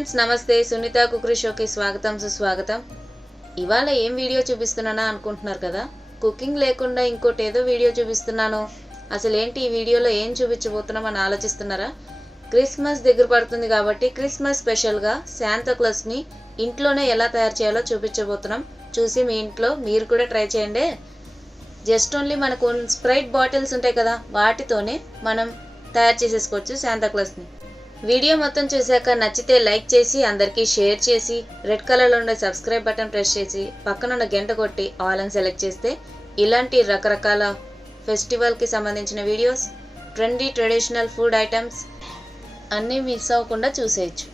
Friends, నమస్తే. Sunitha cookery షోకి స్వాగతం, సుస్వాగతం. ఇవాళ ఏం వీడియో చూపిస్తున్నానా అనుకుంటున్నారు కదా. కుకింగ్ లేకుండా ఇంకోటి ఏదో వీడియో చూపిస్తున్నాను. అసలు ఏంటి ఈ వీడియోలో ఏం చూపించబోతున్నాం అని ఆలోచిస్తున్నారా? క్రిస్మస్ దగ్గర పడుతుంది కాబట్టి క్రిస్మస్ స్పెషల్గా శాంతా క్లాస్ని ఇంట్లోనే ఎలా తయారు చేయాలో చూపించబోతున్నాం. చూసి మీ ఇంట్లో మీరు కూడా ట్రై చేయండి. జస్ట్ ఓన్లీ మనకు స్ప్రైట్ బాటిల్స్ ఉంటాయి కదా, వాటితోనే మనం తయారు చేసేసుకోవచ్చు శాంతా క్లాస్ని. వీడియో మొత్తం చూశాక నచ్చితే లైక్ చేసి అందరికీ షేర్ చేసి రెడ్ కలర్లో ఉండే సబ్స్క్రైబ్ బటన్ ప్రెస్ చేసి పక్కన ఉన్న గంట కొట్టి ఆల్ అని సెలెక్ట్ చేస్తే ఇలాంటి రకరకాల ఫెస్టివల్కి సంబంధించిన videos, trendy traditional food items అన్నీ మిస్ అవ్వకుండా చూసేయచ్చు.